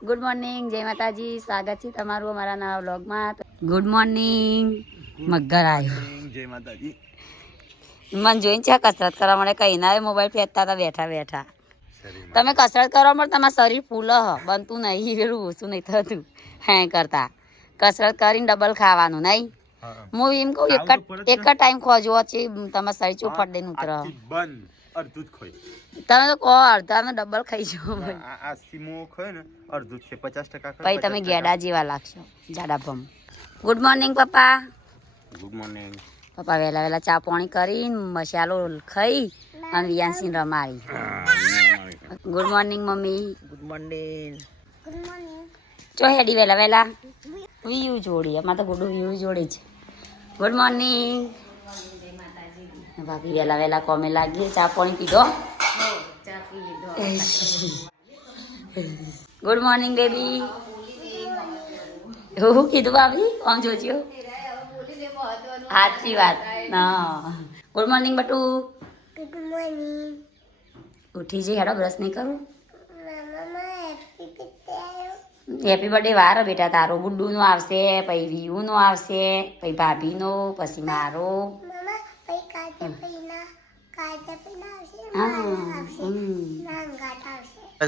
Good morning, જય માતાજી. સ્વાગત છે તમારું અમારા નવા વ્લોગમાં. Good morning. મગર આવ્યો. જય માતાજી. મને જોઈને છે કસરત કરવા મળે, કઈ ના મોબાઈલ ફેંકતા હતા બેઠા બેઠા. તમે કસરત કરવા મળે, તમારું શરીર ફૂલ બનતું નહીં, પેલું ઓછું નહીં થતું. હે કરતા કસરત કરીને ડબલ ખાવાનું નહીં. હું એમ કહું એક જ ટાઈમ ખોજો છે તમારા શરીર ચોફટ દઈને ઉતર. અડધું જ ખોય તમે તો કહો અડધા અમે ડબલ ખાઈ જાઓ. આ સીમો ખોય ને અડધું છે 50% પછી તમે ગેડા જેવા લાગશો, જાડા ભમ. ગુડ મોર્નિંગ પપ્પા. Good morning. પપ્પા વહેલા વહેલા ચા પાણી કરીને મસાલો ખાઈ અને વિયાનસિંહ રમાડી. ગુડ મોર્નિંગ મમ્મી. Good morning. ચો હેડી વહેલા વહેલા વ્યૂ જોડી, અમારે તો ગુડું વ્યૂ જોડે છે. Good morning. ભાભી વહેલા વહેલા કોમે લાગીએ, ચા પાણી પીધો. Good morning baby. એવું કીધું ભાભી, કોમ જોજો. સાચી વાત. હા ગુડ મોર્નિંગ બટુ. ઉઠી જઈ, હેડો બ્રશ નહીં કરું. હેપી બર્થડે વાર બેટા તારો. ગુડ્ડુનો આવશે, પછી વિયુનો આવશે, પછી ભાભીનો, પછી મારો.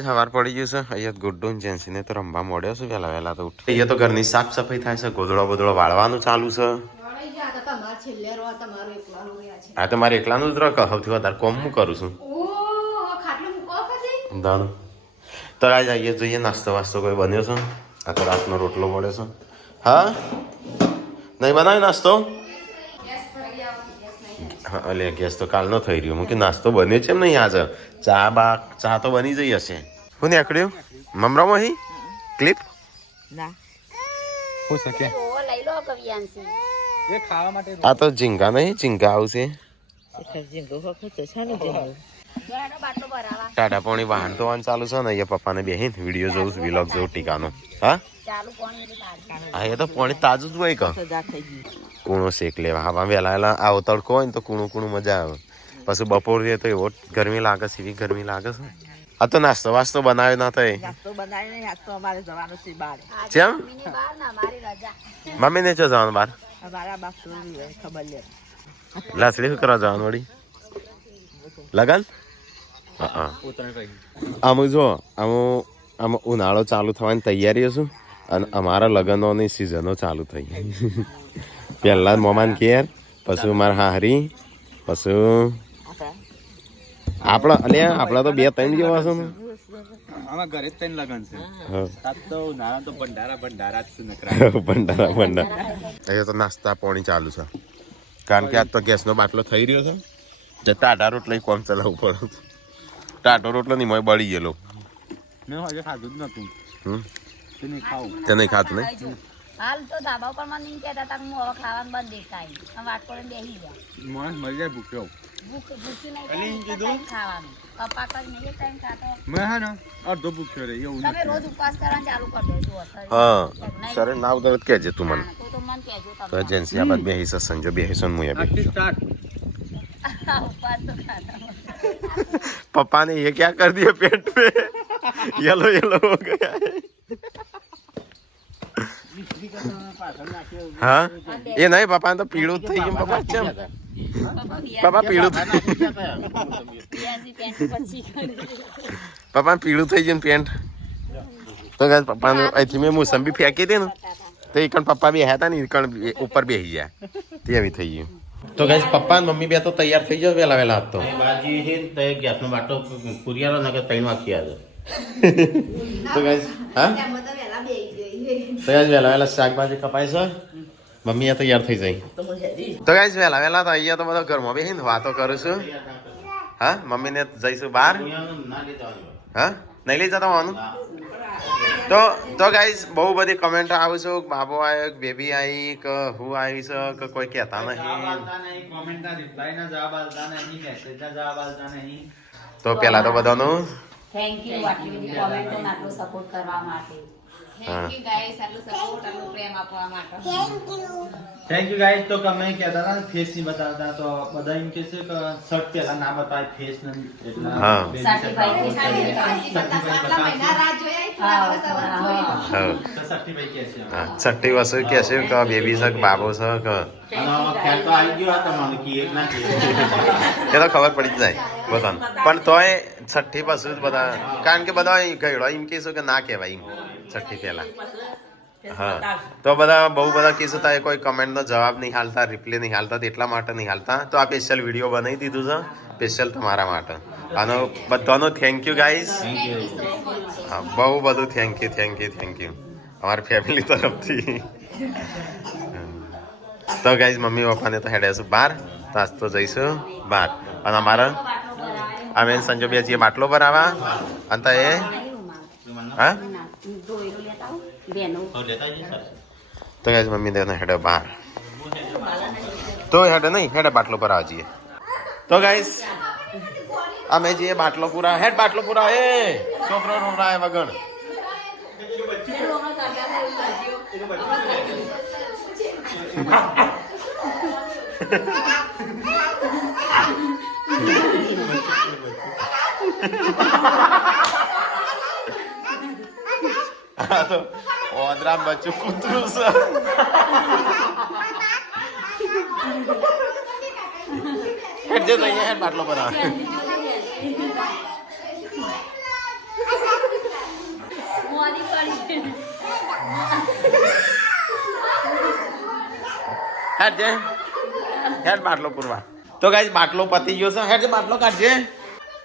સવાર પડી ગયું છે. અહીંયા ગુડ્ડુ જેન્સી ને તો રમવા મળ્યો છે. વહેલા વહેલા તો ઉઠી. અહીંયા તો ઘરની સાફ સફાઈ થાય છે. ગોદડો બોદડો વાળવાનું ચાલુ છે. હા તો મારે એકલાનું જ રખ. સૌથી વધારે કોમ હું કરું છું. દાણું તો આ જઈએ જોઈએ. નાસ્તો વાસ્તો કોઈ બન્યો છે? આ તો રાતનો રોટલો મળ્યો છે. હા નહીં બનાવ્યો નાસ્તો? હા એટલે ગેસ તો કાલ નો થઈ રહ્યો. હું કે નાસ્તો બન્યો છે એમ નહીં આજે. ચા તો બની જઈ હશે. હું નીકળ્યું મમરામાં અહીં ક્લિપ ના હો શકે લઈ લો વિયાનસિંહ. એ ખાવા માટે આ તો ઝીંગા નહીં, ઝીંગા આવશે. ટાટા પાણી વાહન તો વાહન ચાલુ છે ને. અહીંયા પપ્પાને બેહીને વિડીયો જોઉં છું, વિલોગ જોઉં ટીકાનો. હા હા એ તો પાણી તાજું જ હોય કે કૂણો શેક લેવા. હા વહેલા વહેલા આવો તડકો હોય ને તો કૂણું કૂણું મજા આવે. પછી બપોર રહે તો એવો ગરમી લાગે છે, એવી ગરમી લાગે છે. આ તો નાસ્તો વાસ્તો બનાવ્યો ના થાય. કેમ મમ્મી ને ચો જવાનું બહાર? લાસડી શું કરવા જવાનું વળી? લગન? હા આમ જો આમ ઉનાળો ચાલુ થવાની તૈયારીઓ છું અને અમારા લગ્નોની સિઝનો ચાલુ થઈ. પહેલા મોમાન કેર, પછી મારા હાહરી, પછી આપણા તો 2-3 જેવા છે ને. આમાં ઘરે જ તઈને લગન છે. તો નાના તો ભંડારા જ છે નકરા. ભંડારા અહીંયા તો નાસ્તા પાણી ચાલુ છે. કારણ કે આજ તો ગેસનો બાટલો થઈ રહ્યો છે. જે ટાઢા રોટલો કોમ ચલાવવું પડે. ટાઢો રોટલો નહીં મોય બળી ગયેલો. મેં હજુ ખાધું જ નતું. તે નહીં ખાતું નહીં. હાલ તો ધાબા ઉપર માં નહીં કહેતા હતા હું હવે ખાવાનું બંધ દેખાય. વાત કરીને બેસી ગયા. મોણ મરી જાય ભૂખ્યો. ભૂખ્યું નહીં ખાવાનું. પપ્પા કરીને એક ટાઈમ ખાતો. મેં હા ને અડધો ભૂખ્યો રહે એવું તમે રોજ ઉપવાસ કરવાનું ચાલુ કરી દેજો. હા સર ના ઉતરત કહેજે તું મને. તો મને કહેજો તો એજન્સી આ બાદ બેહીશ સંજો બેહીશ હું આટલી સ્ટાર્ટ. ઉપવાસ તો ખાતા. पप्पा ने ये क्या कर दिया पेट में? येलो येलो हो गया है. हाँ ये नहीं पापा तो पीड़ू થઈ ગયું. પપ્પા ચમ પપ્પા પીળું પપ્પા પીળું થઈ ગયું પેન્ટ. તો ગાઈસ પપ્પા ને અહીંથી મેં મોસંબી ફેંકી દે ને તો એકણ પપ્પા બે હતા ને એકણ ઉપર બેસી ગયા તેવી થઈ ગયું. તો ગાઈસ પપ્પા ને મમ્મી બે તો તૈયાર થઈ જાવ વેલા વેલા તો. બાજી છે તો ગેસનો બાટલો પુરિયારો નગર 3 વાગી આજે. તો ગાઈસ હા તો ગાઈસ વેલા વેલા શાકભાજી કપાય છે. મમ્મી આ તૈયાર થઈ જાય. તો ગાઈસ વેલા વેલા તો અહીંયા તો બધા ઘરમાં બેસીને વાતો કરું છું. હા મમ્મી ને જઈશું બહાર. હા નહીં લઈ જતા હોવાનું. તો ગાઈસ બહુ બધી કમેન્ટ આવે છે. બાબો આવ્યો, બેબી આવી, કે હું આવી છે, કે કોઈ કહેતા નહીં. તો પેલા તો બધાનું થેન્ક યુ આટલી બધી કોમેન્ટો આટલો સપોર્ટ કરવા માટે. Thank you guys. તો તમે કહેતા હતા ફેસ નહીં બતાવતા તો બધા એમ કહે છે કે શર્ટ પહેલા ના બતાવે ફેસ ને એટલા હા. સર્ટિફાઈ કે છે. છઠ્ઠી વસ્તુ કે છે કે બેબી છે કે બાબો છે કે અને આમાં ખ્યાલ તો આવી ગયો આ તમારે કે એક ના કે એ તો ખબર પડી જ જાય બધાને. પણ તોય છઠ્ઠી પછી જ બધા કારણ કે બધા ગયડો એમ કહેશું કે ના કહેવાય એમ છઠ્ઠી પહેલા. હા તો બધા બહુ બધા કહેશું તા કોઈ કમેન્ટનો જવાબ નહીં હાલતા રિપ્લે નહીં હાલતા તો એટલા માટે નહીં હાલતા. તો આ સ્પેશિયલ વિડીયો બનાવી દીધું છે સ્પેશિયલ તમારા માટે. આનો બધાનો થેન્ક યુ ગાઈઝ. હા બહુ બધું થેન્ક યુ અમારી ફેમિલી તરફથી. તો ગાઈઝ મમ્મી પપ્પાને તો હેડ્યા બહાર તો આજ તો જઈશું બહાર. અને અમારા અમે સંજો બે છીએ બાટલો પર આવા અને એ હા તો ગાઈઝ મમ્મી તેને હેડે બહાર તો હેડે નહીં હેડે બાટલો પર આવવા જઈએ. તો ગાઈઝ અમે જઈએ બાટલો પૂરા હેડ બાટલો પૂરા એ છોકરો રોવરાય વગણ. આ તો ઓદરા બચ્ચું કૂતરું છે. હેડ જે અહીંયા હેડ બાટલો પર આવે. હેડ જે હેડ બાટલો પૂરવા. તો ગાઈસ બાટલો પતી ગયો છે. હેડ જે બાટલો કાઢજે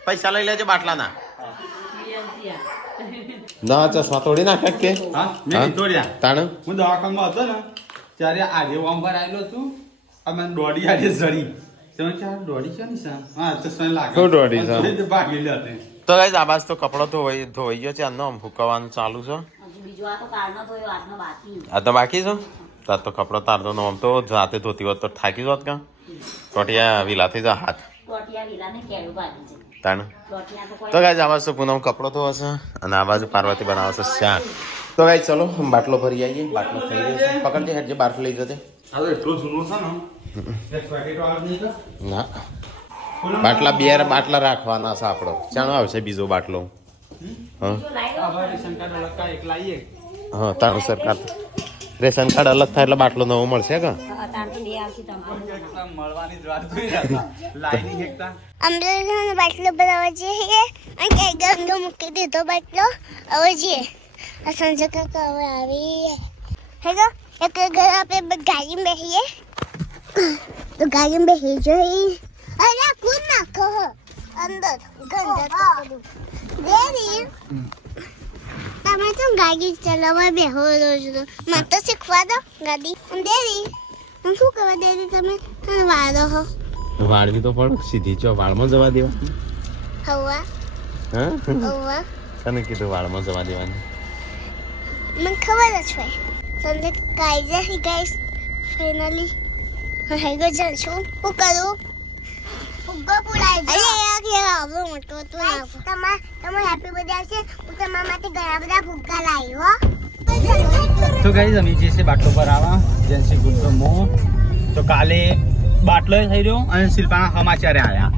પૈસા લઈ લેજે બાટલાના. ના ચશ્મા તોડી નાખે કે હા મેં તોડ્યા. તાણ હું દવાખાનામાં હતો ને ત્યારે આજે ઓમવાર આવેલો છું અમે દોડી આજે જડી તમે ક્યાં દોડી છે ને સર હા ચશ્મા લાગે શું દોડી છે? ભાગેલી હતી. તો ગાઈસ આ બાજ તો કપડો ધોઈ ગયો છે. આનો ફૂકવાનું ચાલુ છે. આ તો બાકી છે. તાર તો કપડો તારતો નો આમ તો જાતે ધોતી હોત તો થાકી જોત કા ટોટિયા વિલા થઈ જા હાથ તાણ. તો ગાઈસ આ બાજુ પૂનમ કપડો તો હશે અને આ બાજુ પાર્વતી બનાવશે શાક. તો ગાઈસ ચલો બાટલો ભરી આવીએ. બાટલો થઈ ગયો છે. પકડજે હેડ જે બાટલો લઈ જજે. આ તો એટલો જૂનો છે ને એક પેકેટ વાળો નહીં તો ના બાટલા બે બાટલા રાખવાના છે આપણો. ચાલો આવશે બીજો બાટલો. હા આભાર રેશન કાર્ડ અલગ કા એક લાવીએ. હા તારું સરકાર રેશન કાર્ડ અલગ થાય એટલે બાટલો નવો મળશે કે મળવાની જ વાત જોઈ રહ્યા લાઈનિંગ એકતા અમદાવાદનો બાટલો બનાવવા જઈએ અને ગંદો મૂકી દીધો બાટલો હવે જઈએ આ સંજય કાકા હવે આવી હેલો એક ઘર આપણે ગાડી બેસીએ તો ગાડી બેસી જોઈ અરે કુદ નાખો અંદર ગંદા દેરી તમે તો ગાડી ચલાવવા બેહો રોજ મને તો શીખવા દો ગાડી દેરી હું શું કરવા દેરી તમે વાળો હો વાળવી તો પણ સીધી ચો વાળમાં જવા દેવા. હવા હા હવા તને કીધું વાળમાં જવા દેવાની. મને ખબર જ હોય તમને કાયદા ગાઈસ ફાઇનલી હું હેગો જાઉં છું હું કરું ફુગ્ગો પુરાઈ અરે યાર કે આવડો મોટો તો તમાર હેપી બર્થડે છે હું તમારા માટે ઘણા બધા ફુગ્ગા લાવી હો. તો ગાઈઝ અમે જે છે બાટલો પર આવા જેન્સી ગુડ મો તો કાલે બાટલો થઈ રહ્યો અને શિલ્પાના સમાચારે આવ્યા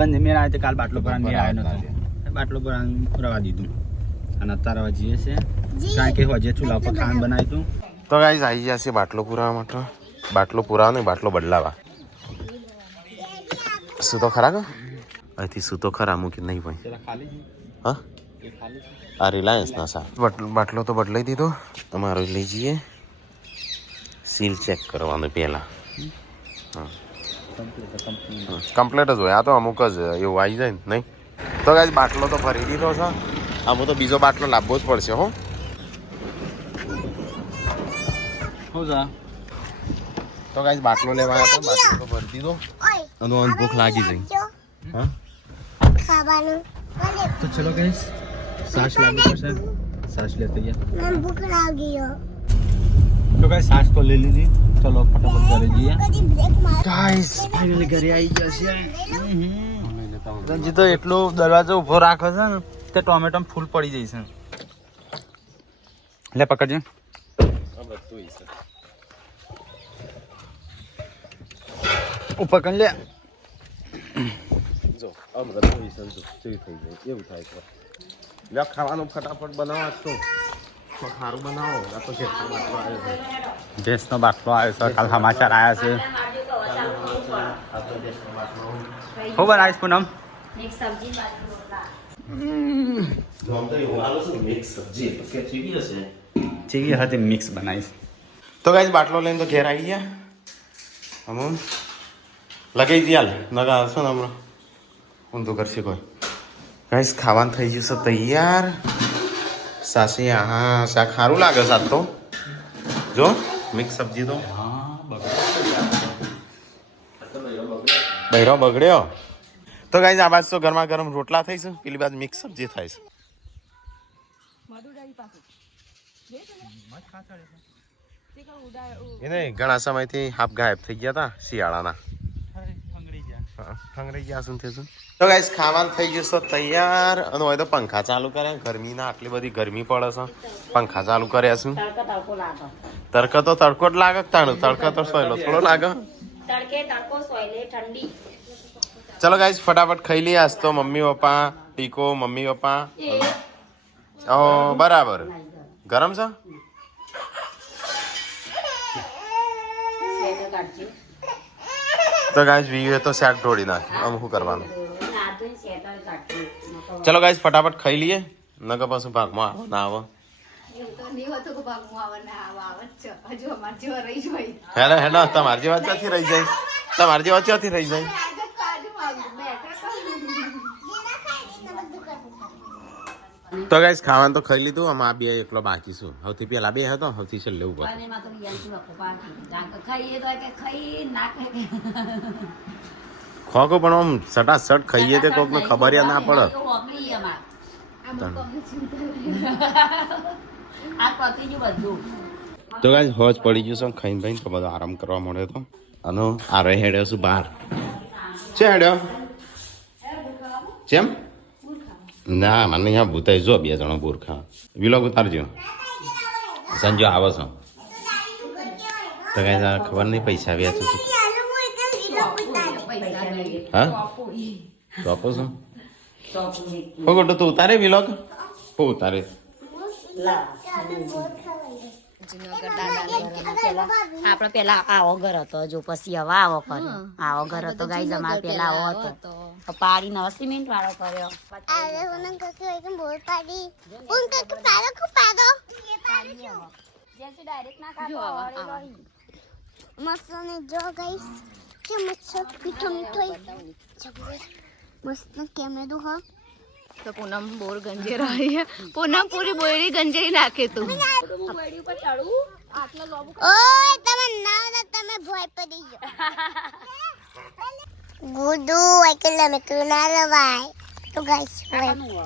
બંને મેળ આવે કાલ બાટલો પર મેળ આવ્યો નતો બાટલો પર રવા દીધું અને અત્યારે હવે જઈએ છે કારણ કે હજે ચૂલા પર ખાંડ બનાવી હતું. તો ગાઈસ આવી ગયા છે બાટલો પુરાવા માટે. બાટલો પુરાવા નહીં બાટલો બદલાવા. શું તો ખરા કે અહીંથી શું તો ખરા મૂકી નહીં ભાઈ. ખાલી છે હા એ ખાલી છે આ રિલાયન્સના સા બાટલો તો બદલાઈ દીધો. અમારો લઈ જઈએ સીલ ચેક કરવાનું પહેલાં. હા કમ્પ્લેટ જ હોય. આ તો અમુક જ એવું આવી જાય ને નહીં. તો ગાઈસ બાટલો તો ભરી દીધો છે. આમાં તો બીજો બાટલો લાવવો જ પડશે હો. હો જા તો ગાઈસ બાટલો લેવા આવ્યા હતા. બાટલો તો ભરી દીધો અને આને ભૂખ લાગી જઈ. હા ખાવાનું તો ચલો ગાઈસ સાસ લાગી પડશે સાસ લેતે ગયા મને ભૂખ લાગી ગયો તો ગાઈસ સાસ તો લઈ લીધી ચલો ફટાફટ ઘરે જઈએ. કદી બ્રેક માર ગાઈસ ફાઇનલી ઘરે આવી ગયા છે. રંજી તો એટલો દરવાજો ઊભો રાખે છે ને તે ટોમેટો ફૂલ પડી જાય છે. લે પકડજે ઉપર કર લે જો આ બધા વિસન જો ચેવી થઈ જાય એવું થાય છે લે ખાવાનું ફટાફટ બનાવો આજ તો સારું બનાવો આ તો જેટલો બાટલો આવ્યો છે ગેસનો બાટલો આવ્યો છે કાલ સમાચાર આવ્યા છે આ તો જેટલો બાટલો હું બનાવીશ પૂનમ મિક્સ સબ્જી બાજુ જો આમ તો એવું આલો છે મિક્સ સબ્જી તો કે ચીવી હશે ચીવી હતી મિક્સ બનાવીશ તો ગાઈસ બાટલો લઈને તો ઘેર આવી ગયા અમુન લગાવી દે હાલ નગા હશો ને હમણાં ઊંધું કરશે કોઈ ગાઈસ ખાવાનું થઈ ગયું છે તૈયાર સાસી હા શાક સારું લાગે સાત તો જો મિક્સ સબ્જી તો બૈરો બગડ્યો તો ગાઈસ આ બાજુ તો ગરમા ગરમ રોટલા થઈ છે પેલી બાજુ મિક્સ સબ્જી થાય છે એને ઘણા સમયથી હાફ ગાયબ થઈ ગયા હતા શિયાળાના ઠંગરી ગયા શું થયું તો ગાઈસ ખાવાનું થઈ ગયું છે તૈયાર અને હોય તો પંખા ચાલુ કર્યા ગરમીના આટલી બધી ગરમી પડે છે પંખા ચાલુ કર્યા છું તડકો લાગે તડકો તો તડકો જ લાગે તાણું તડકો તો સોયલો થોડો લાગે તડકે તડકો સોયલે ઠંડી ચલો ગાઈસ ફટાફટ ખાઈ લઈએ આજ તો મમ્મી પપ્પા ટીકો મમ્મી પપ્પા ઓ બરાબર ગરમ છે સ્વેટર કાઢજો તો ગાઈસ વીએ તો શાક ઢોળી નાખ આમ શું કરવાનું ના તો સ્વેટર કાઢજો ચલો ગાઈસ ફટાફટ ખાઈ લઈએ નકર પાછું ભાગમાં આવો ના આવો હેલો હેલો તમારી જેવા ક્યાંથી રહી જાય તમારી જેવા ક્યાંથી રહી જાય તો ગાઈસ ખાવાનું તો ખાઈ લીધું આમાં આ બે એકલો બાકી છું સૌથી પહેલા બે હતો સૌથી છેલ્લે ઉભો હતો. પાણીમાં તો રિયાસી વખો પાણી ખાઈએ તો કે ખાઈ ના ખાઈ ખોખો પણ આમ સટાસટ ખાઈએ તે કોકને ખબર ય ના પડે આ પતી ગયું બધું તો ગાઈસ હોજ પડી ગયું છે ખાઈને ભાઈ તો બધો આરામ કરવા મળ્યો હતો અને આ રહે હેડ્યો છું બહાર છે હેડ્યો કેમ ના મને અહીંયા ભૂતાઈ જો બે જણો બુરખા વિલોગ ઉતારજો સંજો આવો છો તો ગાઈસ આ ખબર નહીં પૈસા વ્યાચું છું હા તો આપો છો હો ગોટો તું ઉતારે વિલોગ હો ઉતારે આપડે પેલા આવો ઘર હતો જો પછી હવે આવો કર્યો આવો ઘર હતો ગાઈઝ અમારે પેલા આવો હતો તો પાડીને સિમેન્ટ વાળો કર્યો અરે હું કાકી હોય કે બોલ પાડી હું કાકી પાડો કો પાડો જેસી ડાયરેક્ટ ના કાઢો મસ્ત ને જો ગાઈસ કે મસ્ત મીઠો મીઠો મસ્ત કેમેરો હા તો પૂનમ બોર ગંજે રહી है પૂનમ પૂરી બોરી ગંજે નાખે તું ઓય તમે ના તમે ભોય પડી ગયો ગુડુ એકલા મે કના રવાય તો ગાઈસ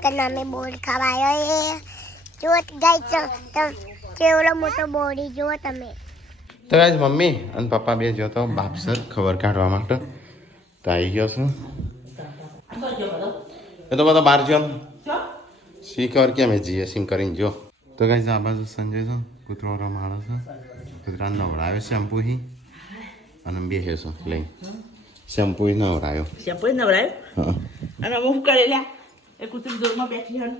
કના મે બોર્ડ ખવાયો એ જો ગાઈસ તમ કેવડો મોટો બોડી જો તમે તો ગાઈસ મમ્મી અને પપ્પા બે જો તો બાપસર ખબર કાઢવા માટે તો આવી ગયો છું એ તો બધો બહાર જો શી ખબર કેમ એ જીએ સિમ કરીને જો તો ગાઈસ આ બાજુ સંજય છે કૂતરો રમાડે છે કૂતરા નવડાવ્યો શેમ્પુ હી અને બેહ્યો છે લઈ શેમ્પુ નવડાવ્યો શેમ્પુ નવરાય હા અને અમુક કરેલા એ કુતરી જોરમાં બેઠી હન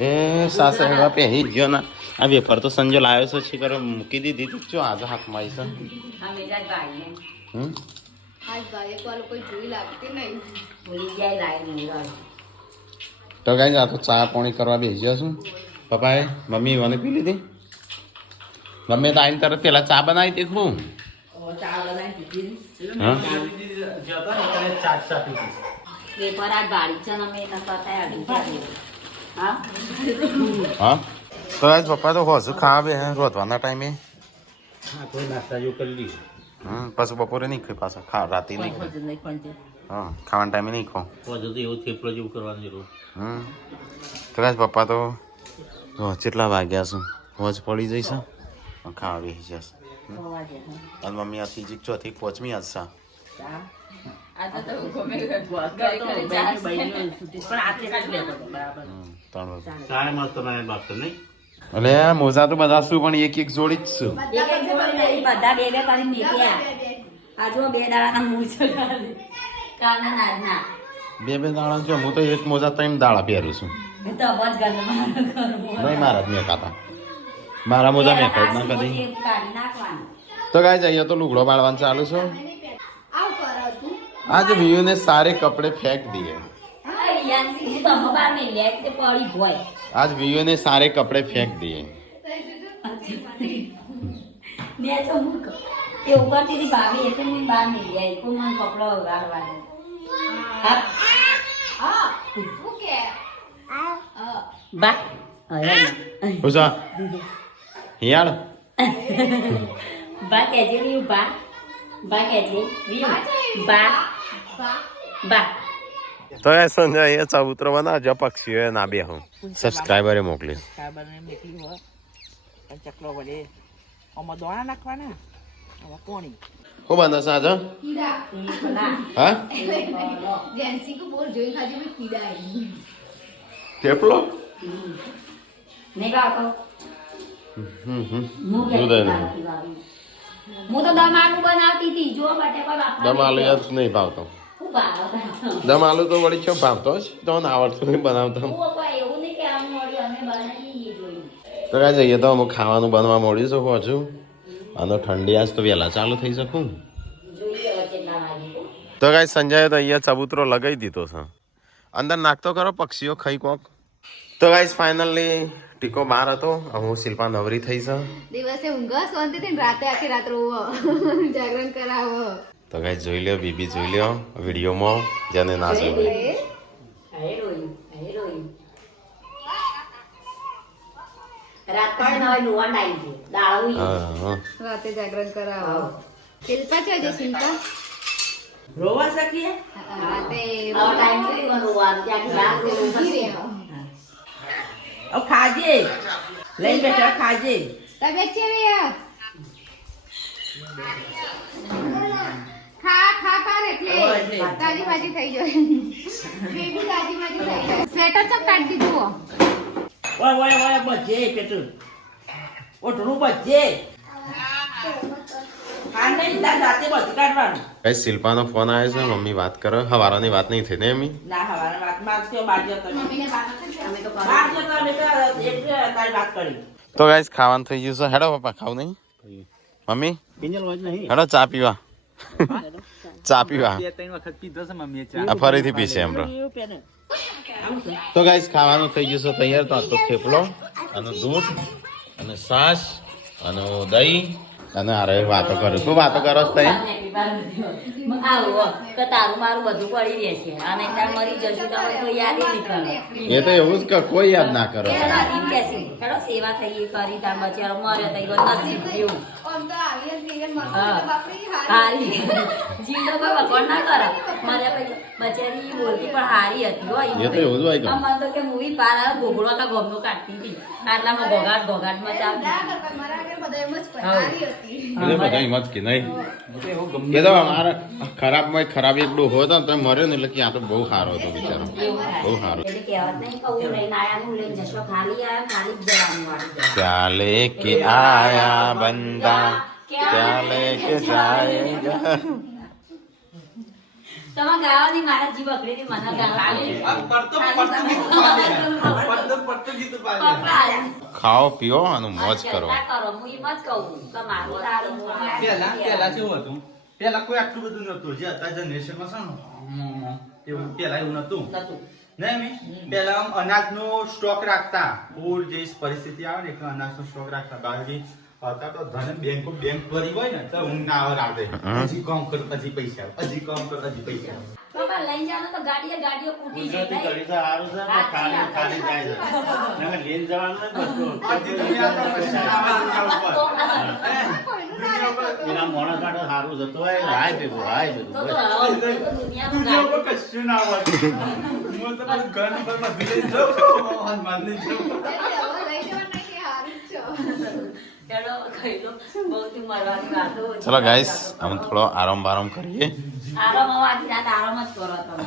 એ સાસરે હેડવા પહેરી ગયો ના આ વેફર તો સંજય લાવ્યો છે શીખર મૂકી દીધી તું જો આજે હાથમાં આવી છે અમે જાત ભાઈ હમ ભૂલી જાય લાઈ તો ગાઈસ આ તો ચા પાણી કરવા બેસી ગયો છું પપ્પાએ મમ્મી મને પી લીધી મમ્મી તો આઈને તરત પેલા ચા બનાવી હતી ખૂબ હા પેપર આ ગાડી છે ને અમે એના કરતા અડી હા હા તો ગાઈસ પપ્પા તો હોશું ખાવા બે રોધવાના ટાઈમે કોઈ નાસ્તા જો કરી લીધું પછી બપોરે નહીં ખાઈ પાછા ખા રાતે નહીં ખાઈ હા ખાવાના ટાઈમે નહીં ખાઓ તો એવું થેપલો જેવું કરવાનું જરૂર તો ગાઈસ પપ્પા તો કેટલા વાગ્યા છે હોજ પડી જઈશ ખાવા બેસી જશે અને મમ્મી આ ત્રીજી ચોથી પોચમી આજ છે ચાય મસ્ત બનાવે બાપ નહીં એટલે આ મોજા તો બધા શું પણ એક એક જોડી જ શું એક એક જોડે નહીં, બધા બે બે કરીને મેક્યા. આ જો 2 દાડાના મૂળ છે કાલના નાદના. બે દાડા છે હું તો એક મોજા 3 દાડા પહેરું છું એ તો અવાજ ગંદમાં નહીં મારા જ મેં ખાતા મારા મોજા મેં ખાઈ ના કદી કાઢી નાખવાનું. તો ગાઈસ અહીંયા તો લુગડો બાળવાનું ચાલુ છે आज व्यू ने सारे कपड़े फेंक दिए आज व्यू ने सारे कपड़े फेंक दिए ઉષા યાર બા કેજે વી બા બા કેજે વી બા બા તો એ સંજય એ ચબૂતરો બના જો પક્ષીઓ ના બે હું સબસ્ક્રાઇબરે મોકલી ચકલો વડે આમાં દોણા નાખવાના આમાં કોણી હું બનસ આજ હા જેન્સી કો બોલ જોઈ ખાજી મેં કીડા આવી થેપલો નહીં ભાવતો દૂધ નહીં હું તો દમ આલુ બનાવતી હતી જો બટેકા બાપા દમ આલુ યાર નહીં ભાવતો હું ભાવતા દમ આલુ તો વળી છો ભાવતો જ તો ના આવડતું નહીં બનાવતો હું કોઈ એવું નહીં કે આમ મોડી અમે બનાવી જોયું તો કાંઈ જઈએ તો અમુક ખાવાનું બનવા મોડ્યું છું પાછું આનો ઠંડી આજ તો વહેલા ચાલુ થઈ શકું જોઈએ હવે કેટલા વાગે તો કાંઈ સંજય તો અહીંયા ચબૂતરો લગાવી દીધો છે અંદર નાખતો કરો પક્ષીઓ ખાઈ કોક તો ગાઈસ ફાઇનલી ટીકો બહાર હતો હું શિલ્પા નવરી થઈ છે દિવસે ઊંઘા શાંતિ થી રાતે આખી રાત રોવો જાગરણ કરાવો તો ગાઈસ જોઈ લ્યો બીબી જોઈ લ્યો વિડીયોમાં જેને ના જોયું રાત પણ નવાઈ લુવાન આવી ગયું દાળું હા રાતે જાગરણ કરાવો શિલ્પા છે જે શિલ્પા રોવા શકીએ રાતે આવો ટાઈમ થઈ ગયો લુવાનું ત્યાંથી રાત ઊંઘી રહ્યો ખાજે લઈને બેઠા ખાજે તબિયત કેવી હે ખા ખા કર એટલે તાજી ભાજી થઈ જાય બેબી તાજી ભાજી થઈ જાય સ્વેટર તો કાઢી દીધું ઓય બચે પેટું ઓઠનું બચે આને ઇતા જાતે બચી કાઢવાનું ગાઈસ શિલ્પાનો ફોન આવ્યો છે મમ્મી વાત કરે હવારાની વાત નહીં થઈ ને એમી ના હવારે વાત મારજો બાજ્યો તમે મમ્મીને બાબા અમે તો બાજ્યો તમે તો એટલે તારી વાત કરી તો ગાઈસ ખાવાનું થઈ ગયું છે હેડો પપ્પા ખાવ નહીં મમ્મી હેડો ચા પીવા ચા પીવા 2-3 વખત પીધો છે મમ્મીએ ચા આ ફરીથી પીશે એમરો તો ગાઈસ ખાવાનું થઈ ગયું છે તૈયાર તો આ તો થેપલો અને દૂધ અને છાશ અને દહીં અને અરે વાતો કરો શું વાતો કરો છો તઈ આવું કે તારું મારું બધું પડી રહેશે અને ત્યાં મરી જશું તો હવે કોઈ યાદ નહીં કરે એ તો એવું જ કે કોઈ યાદ ના કરો હેડો સેવા થઈ કરી તાર બચારો મરે તઈ નસીબ એવું આમ તો આવી જ નહીં મસ્ત હા. બાપરી હારી જીવતો કોઈ વગર ના કરે મારે પછી બચારી બોલતી પણ હારી હતી હો એ તો એવું જ હોય કે આમ તો કે મૂવી પાર આવે ગોગળો કા ગોમનો કાઢતી હતી આટલામાં ઘોઘાટ માં ચાલતી ના કરતા મારા આગળ બધા એમ જ પડારી હતી એટલે બધા હિંમત કે નહીં એ તો અમારા ખરાબમાં ખરાબ એક ડોહો હતો ને તો મર્યો ને એટલે કે આ તો બહુ સારો હતો બિચારો બહુ સારો એટલે કહેવત નહીં કહું લઈને આયાનું લઈને જશો ખાલી આયા ખાલી જ જવાનું વાળું ચાલે કે આયા બંદા ચાલે કે જાયેગા તમારે ગાવાની મારા જીવ અકડી ની મને ગાવાની ખાઓ પીઓ અને મોજ કરો કરો હું એમ જ કહું કે મારું તારું પેલા કેવું હતું પેલા કોઈ આટલું બધું નતું જે અત્યારે જનરેશનમાં છે ને એવું પેલા એવું નતું નહીં મી પેલા આમ અનાજનો સ્ટોક રાખતા પૂર જે પરિસ્થિતિ આવે ને એટલે અનાજનો સ્ટોક રાખતા બાકી અત્યારે તો ધન બેંક ભરી હોય ને તો ઊંઘ ના આવે રાતે હજી કામ કર હજી પૈસા આવે હજી કામ કર હજી પૈસા આવે બાબા લઈ જાનો તો ગાડીઓ કૂટી જાય નહીં? બધી દુનિયા તો પછી આવે દુનિયા ઉપર. તો દુનિયામાં દુનિયા ઉપર કશું ના હોય. હું તો બધું ઘર નંબર માં લઈ જાઉં માની જાઉં લઈ જવા નહીં કે હારું જ છો ચલો ખાઈ લો બહુ તું મરવાની વાતો ચલો ગાઈસ આમ થોડો આરામ બારામ કરીએ આરામ આખી રાત આરામ જ કરો તમે